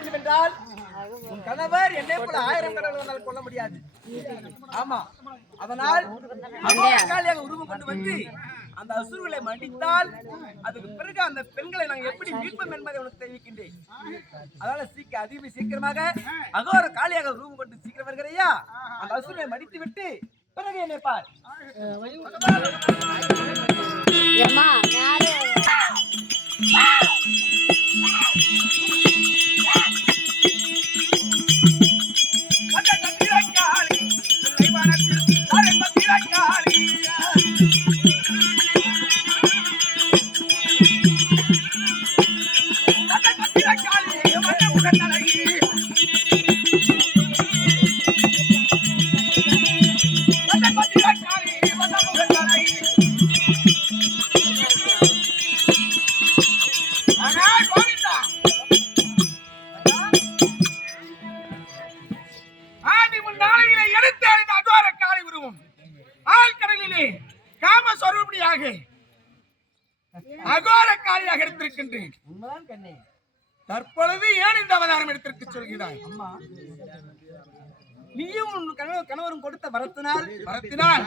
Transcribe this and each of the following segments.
என்றால் உன் கணவர் என்னை போல ஆயிரம் கடவுள் கொல்ல முடியாது. ஆமா. அதனால் அகாலியாக உருவம் கொண்டு வந்து அந்த அசுர்களை மடித்தால் அதுக்கு பிறகு அந்த பெண்களை நாங்கள் எப்படி மீட்போம் என்பதை உனக்கு தெரிவிக்கின்றேன். அதனால சீக்கிரம் அதிகம் சீக்கிரமாக அகோர காளியாக உருவம் கொண்டு சீக்கிரம் வருகிறையா? அந்த அசுர்களை மடித்து விட்டு பிறகு என்னை பார். சொரூபடியாக அகோர காளியாக எடுத்திருக்கின்றேன். தற்பொழுது ஏன் இந்த அவதாரம் எடுத்திருக்க சொல்கிறாய்? அம்மா நீயும் உன் கணவர் கணவரும் கொடுத்த வரத்தினால் வரத்தினால்.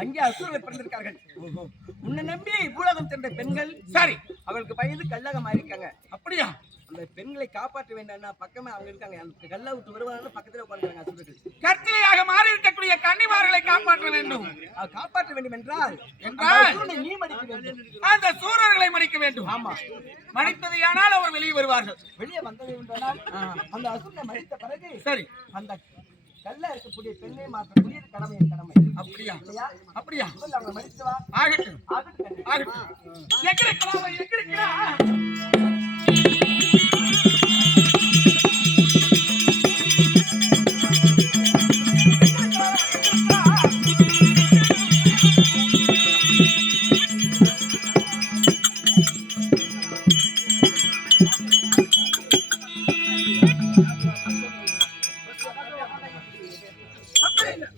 அங்கே அசுரர்கள் பிறந்திருக்கார்கள். உன்னை நம்பி பூலகம் சென்ற பெண்கள் சரி. அவளுக்கு பயந்து கல்லாக மாறிருக்காங்க அப்படியா? அந்த பெண்களை காப்பாற்ற வேண்டாம்னா பக்கமே அவங்க இருக்காங்க. அந்த கல்லை விட்டு வருவாங்க பக்கத்துல உட்காந்துருக்காங்க அசுரர்கள். கற்சிலையாக மாறி இருக்கக்கூடிய கன்னிமார்களை காப்பாற்ற வேண்டும். காப்பாற்ற வேண்டும் என்றால் என்றால்? நீ மடிக்க வேண்டும். அந்த சூரர்களை மடிக்க வேண்டும். ஆமா. மடித்தது ஆனால் அவர் வெளியே வருவார்கள். வெளியே வந்தது என்றால் அந்த அசுரனை மடித்த பிறகு சரி. அந்த கல்ல இருக்கக்கூடிய பெண்ணை மாற்றக்கூடிய கடமை கடமை. அப்படியா? அப்படியா? முதல்ல அவங்களை மடித்து வா. ஆகட்டும். ஆகட்டும். ஆகட்டும்.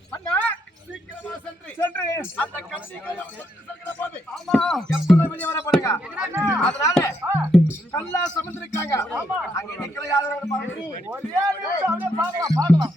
அண்ணா, சீக்கிரமா சென்று. சென்று. அந்த கன்னிகளை செல்கிற போது ஆமா. எப்பவும் வெளியே வர போறாங்க. அதனால கல்லா சமந்திருக்காங்க. அங்க நிக்கிற யாரும் ஒரே பார்க்கலாம்.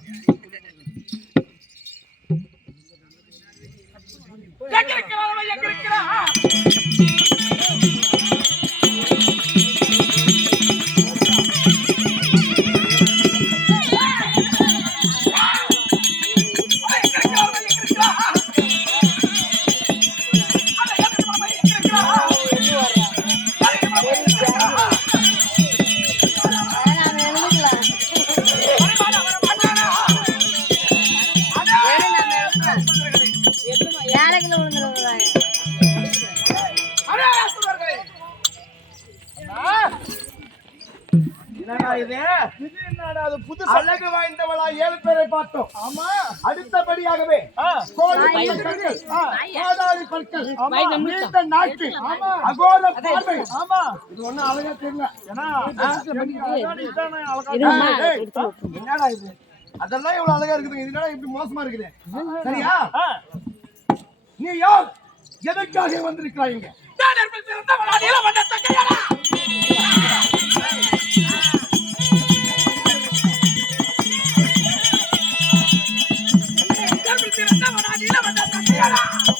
என்னடா இது? இது? என்னடா அது புது அழகு வாய்ந்தவளா ஏழு பேரை பார்த்தோம். ஆமா. அடுத்தபடியாகவே கோழி பற்கள் பாதாளி பற்கள் நீண்ட நாக்கு அகோர பார்வை. ஆமா. இது ஒண்ணும் அழகா தெரியல. ஏன்னா என்னடா இது? அதெல்லாம் இவ்வளவு அழகா இருக்குது. இது என்னடா இப்படி மோசமா இருக்குது. சரியா? நீ யார்? எதற்காக வந்திருக்கிறாய் இங்க? ¡Viva